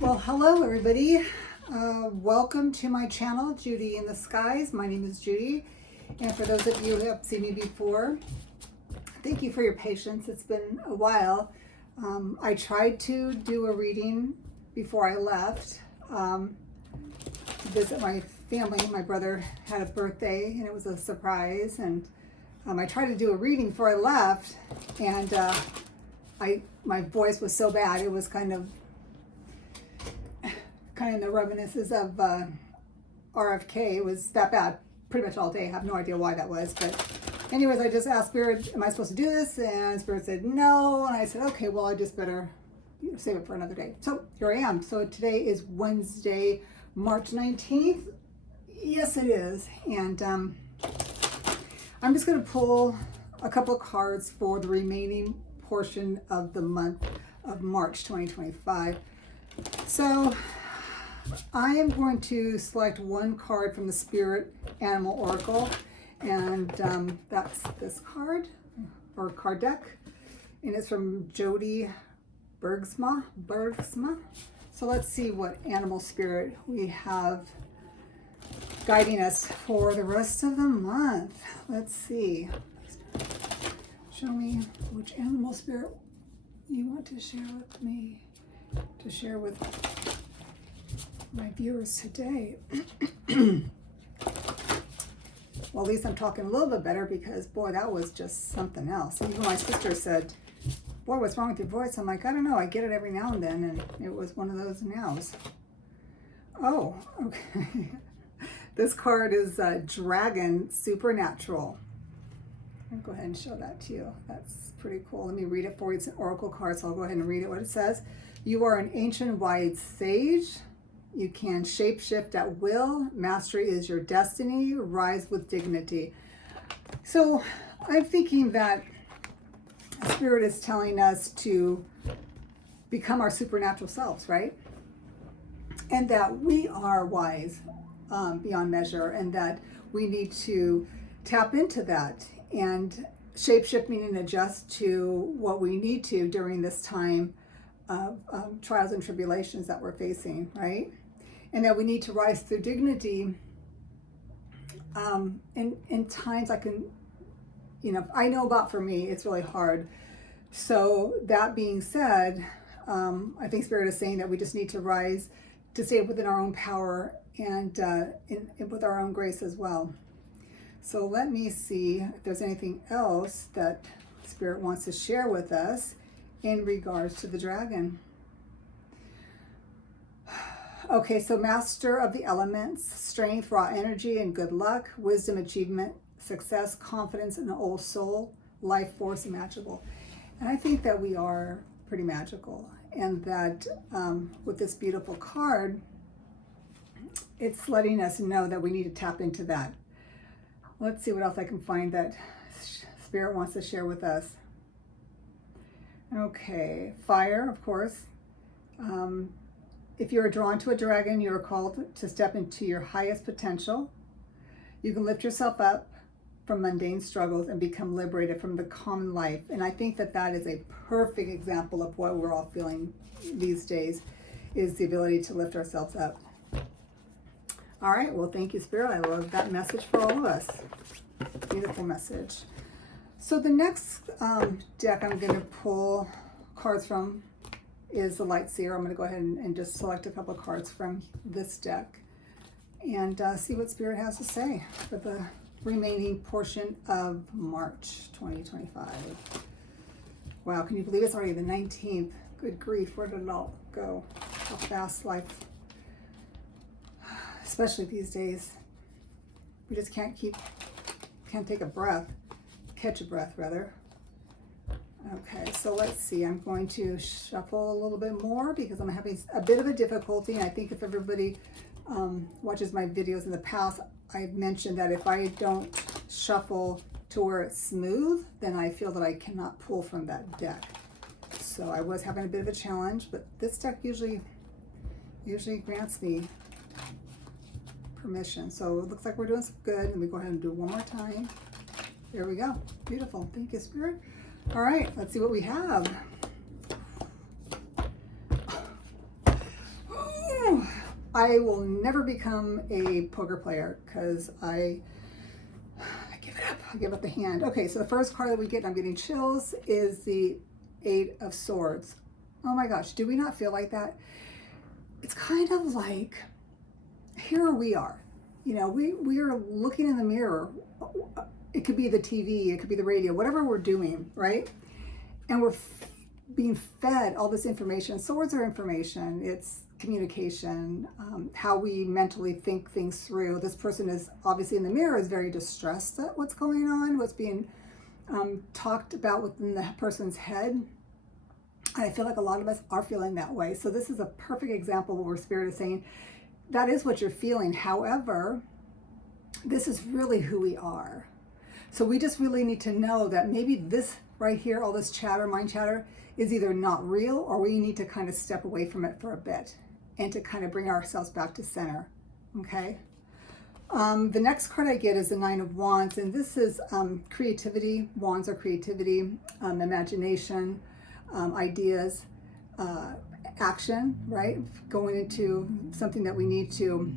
Well, hello everybody. Welcome to my channel, Judy in the Skies. My name is Judy, and for those of you who have seen me before, thank you for your patience. It's been a while. I tried to do a reading before I left to visit my family. My brother had a birthday, and it was a surprise. And I tried to do a reading before I left, and my voice was so bad. It was kind of the reminiscences of RFK. It was that bad pretty much all day. I have no idea why that was, but anyways, I just asked Spirit, am I supposed to do this? And Spirit said no, and I said, okay, well, I just better save it for another day. So here I am. So today is Wednesday, March 19th. Yes, it is. And I'm just going to pull a couple of cards for the remaining portion of the month of March 2025. So I am going to select one card from the Spirit Animal Oracle, and that's this card, or card deck, and it's from Jody Bergsma. So let's see what animal spirit we have guiding us for the rest of the month. Let's see. Show me which animal spirit you want to share with me, to share with my viewers today. Well, at least I'm talking a little bit better, because boy, that was just something else. Even my sister said, boy, what's wrong with your voice? I'm like, I don't know, I get it every now and then, and it was one of those nows. Oh, okay. This card is Dragon Supernatural. I'll go ahead and show that to you. That's pretty cool. Let me read it for you. It's an oracle card, so I'll go ahead and read it. What it says: you are an ancient wise sage. You can shapeshift at will. Mastery is your destiny. Rise with dignity. So I'm thinking that Spirit is telling us to become our supernatural selves, right? And that we are wise beyond measure, and that we need to tap into that and shapeshift, meaning adjust to what we need to during this time of trials and tribulations that we're facing, right? And that we need to rise through dignity in times I can, I know about, for me, it's really hard. So that being said, I think Spirit is saying that we just need to rise to stay within our own power and with our own grace as well. So let me see if there's anything else that Spirit wants to share with us in regards to the dragon. Okay, so master of the elements, strength, raw energy, and good luck, wisdom, achievement, success, confidence, and the old soul, life force, magical. And I think that we are pretty magical, and that with this beautiful card, it's letting us know that we need to tap into that. Let's see what else I can find that Spirit wants to share with us. Okay, fire, of course. If you're drawn to a dragon, you are called to step into your highest potential. You can lift yourself up from mundane struggles and become liberated from the common life. And I think that that is a perfect example of what we're all feeling these days, is the ability to lift ourselves up. All right, well, thank you, Spirit. I love that message for all of us. Beautiful message. So the next deck I'm going to pull cards from is the Light Seer. I'm going to go ahead and just select a couple of cards from this deck and see what Spirit has to say for the remaining portion of March 2025. Wow, can you believe it's already the 19th? Good grief, where did it all go? How fast life, especially these days. We just can't take a breath, catch a breath rather. Okay, so let's see. I'm going to shuffle a little bit more because I'm having a bit of a difficulty. And I think if everybody watches my videos in the past, I've mentioned that if I don't shuffle to where it's smooth, then I feel that I cannot pull from that deck. So I was having a bit of a challenge, but this deck usually grants me permission. So it looks like we're doing some good. Let me go ahead and do it one more time. There we go. Beautiful. Thank you, Spirit. All right, let's see what we have. I will never become a poker player because I give it up. I give up the hand. Okay, so the first card that we get, and I'm getting chills, is the Eight of Swords. Oh my gosh, do we not feel like that? It's kind of like, here we are. You know, we are looking in the mirror. It could be the TV, it could be the radio, whatever we're doing, right? And we're being fed all this information. Swords are information. It's communication, how we mentally think things through. This person is obviously in the mirror is very distressed at what's going on, what's being talked about within the person's head. And I feel like a lot of us are feeling that way. So this is a perfect example where Spirit is saying, that is what you're feeling. However, this is really who we are. So we just really need to know that maybe this right here, all this chatter, mind chatter, is either not real, or we need to kind of step away from it for a bit and to kind of bring ourselves back to center, okay? The next card I get is the Nine of Wands, and this is creativity. Wands are creativity, imagination, ideas, action, right? Going into something that we need to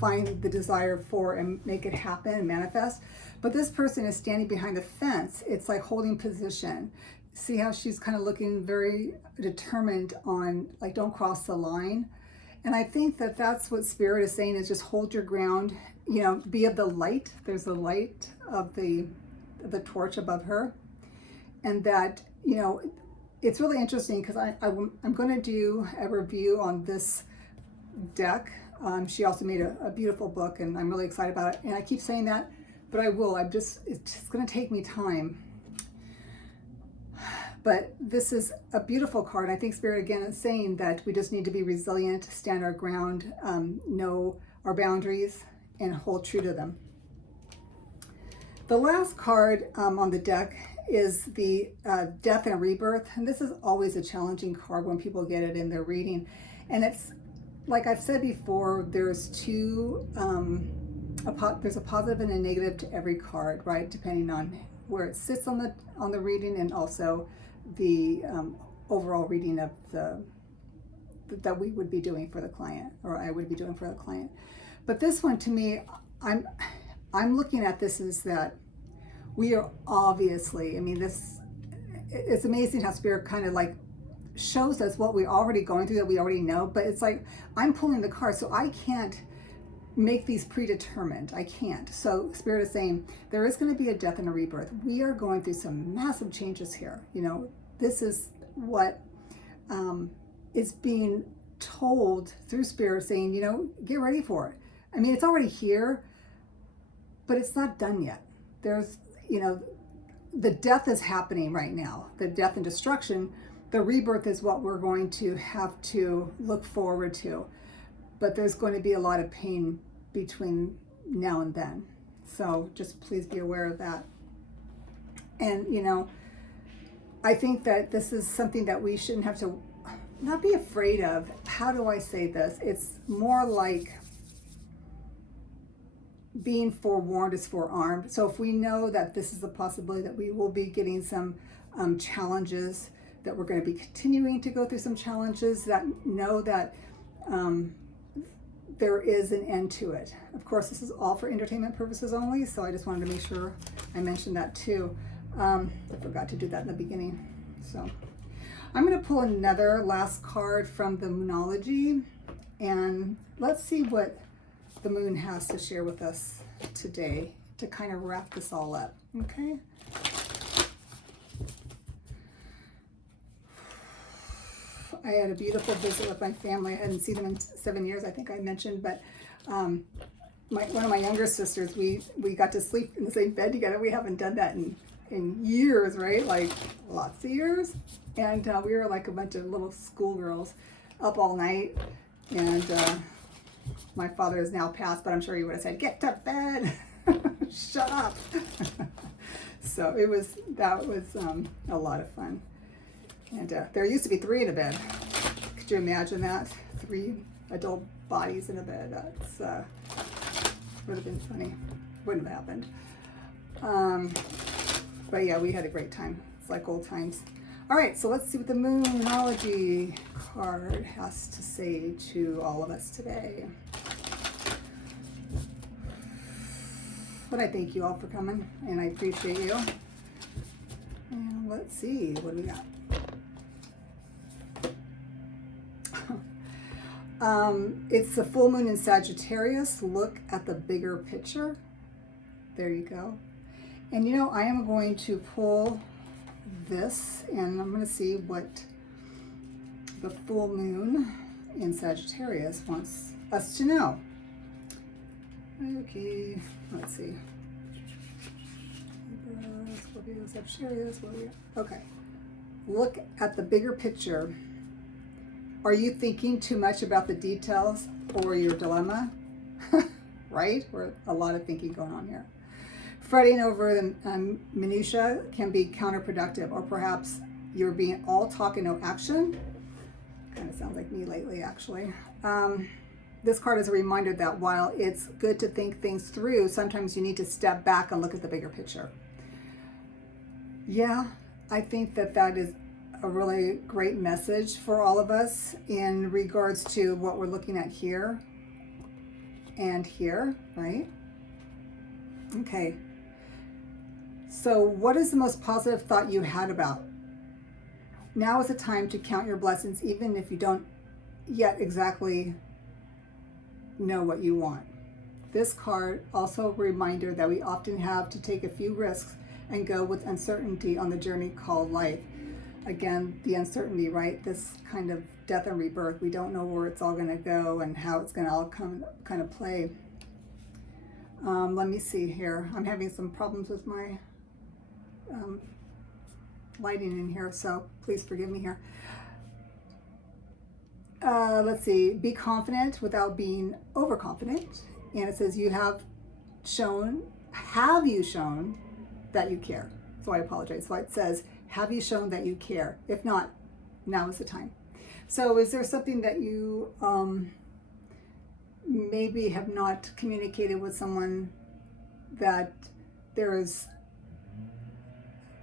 find the desire for and make it happen and manifest. But this person is standing behind the fence. It's like holding position. See how she's kind of looking very determined on, like, don't cross the line. And I think that that's what Spirit is saying, is just hold your ground, you know, be of the light. There's the light of the torch above her. And that, you know, it's really interesting because I'm going to do a review on this deck. She also made a beautiful book, and I'm really excited about it. And I keep saying that, but I will. It's just going to take me time. But this is a beautiful card. I think Spirit again is saying that we just need to be resilient, stand our ground, know our boundaries, and hold true to them. The last card on the deck is the Death and Rebirth. And this is always a challenging card when people get it in their reading. And it's, like I've said before, there's there's a positive and a negative to every card, right? Depending on where it sits on the reading, and also the overall reading of that we would be doing for the client, or I would be doing for the client. But this one, to me, I'm looking at this as that we are obviously, I mean, it's amazing how Spirit kind of like shows us what we're already going through, that we already know. But it's like, I'm pulling the card, so I can't make these predetermined. I can't. So Spirit is saying there is going to be a death and a rebirth. We are going through some massive changes here. You know, this is what is being told through Spirit, saying, you know, get ready for it. I mean, it's already here, but it's not done yet. There's, you know, the death is happening right now, the death and destruction. The rebirth is what we're going to have to look forward to. But there's going to be a lot of pain between now and then. So just please be aware of that. And, you know, I think that this is something that we shouldn't have to not be afraid of. How do I say this? It's more like being forewarned is forearmed. So if we know that this is a possibility that we will be getting some challenges, that we're going to be continuing to go through some challenges, that know that there is an end to it. Of course, this is all for entertainment purposes only, so I just wanted to make sure I mentioned that too. I forgot to do that in the beginning. So I'm going to pull another last card from the Moonology, and let's see what the moon has to share with us today to kind of wrap this all up. Okay. I had a beautiful visit with my family. I hadn't seen them in 7 years, I think I mentioned, but one of my younger sisters, we got to sleep in the same bed together. We haven't done that in years, right? Like lots of years. And we were like a bunch of little schoolgirls up all night. And my father is now passed, but I'm sure he would have said, get to bed, shut up. So that was a lot of fun. And there used to be 3 in a bed. Could you imagine that? 3 adult bodies in a bed. That's would have been funny. Wouldn't have happened. But yeah, we had a great time. It's like old times. All right, so let's see what the Moonology card has to say to all of us today. But I thank you all for coming, and I appreciate you. And let's see, what do we got? It's the full moon in Sagittarius. Look at the bigger picture. There you go. And you know, I am going to pull this, and I'm going to see what the full moon in Sagittarius wants us to know. Okay, let's see. Libra, Scorpio, Sagittarius, what are we at? Okay. Look at the bigger picture. Are you thinking too much about the details or your dilemma? Right? Or a lot of thinking going on here. Fretting over the minutia can be counterproductive, or perhaps you're being all talk and no action. Kind of sounds like me lately, actually. This card is a reminder that while it's good to think things through, sometimes you need to step back and look at the bigger picture. Yeah, I think that that is a really great message for all of us in regards to what we're looking at here and here, right? Okay. So what is the most positive thought you had about? Now is the time to count your blessings, even if you don't yet exactly know what you want. This card also a reminder that we often have to take a few risks and go with uncertainty on the journey called life. Again, the uncertainty, right? This kind of death and rebirth. We don't know where it's all going to go and how it's going to all kind of play. Let me see here. I'm having some problems with my lighting in here, so please forgive me here. Let's see. Be confident without being overconfident. And it says have you shown that you care? So I apologize. So it says, have you shown that you care? If not, now is the time. So is there something that you maybe have not communicated with someone that there is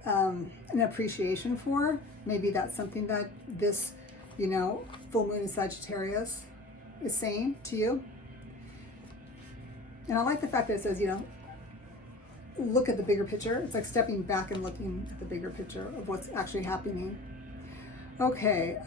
an appreciation for? Maybe that's something that this, full moon in Sagittarius is saying to you. And I like the fact that it says, look at the bigger picture. It's like stepping back and looking at the bigger picture of what's actually happening. Okay.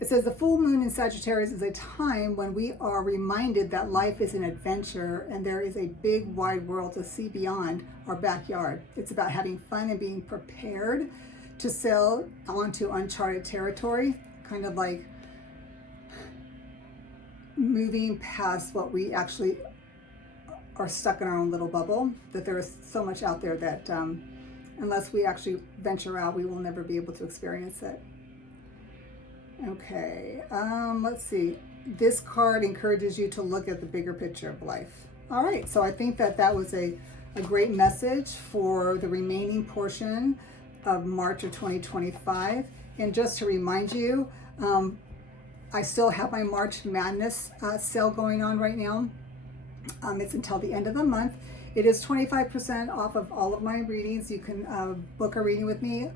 It says the full moon in Sagittarius is a time when we are reminded that life is an adventure and there is a big wide world to see beyond our backyard. It's about having fun and being prepared to sail onto uncharted territory, kind of like moving past what we actually are stuck in our own little bubble, that there is so much out there that unless we actually venture out, we will never be able to experience it. Okay, let's see. This card encourages you to look at the bigger picture of life. All right, so I think that that was a great message for the remaining portion of March of 2025. And just to remind you, I still have my March Madness sale going on right now. It's until the end of the month. It is 25% off of all of my readings. You can book a reading with me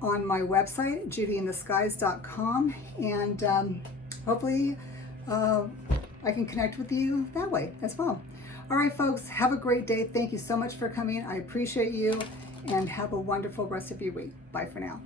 on my website, judyintheskies.com, and hopefully I can connect with you that way as well. All right, folks, have a great day. Thank you so much for coming. I appreciate you, and have a wonderful rest of your week. Bye for now.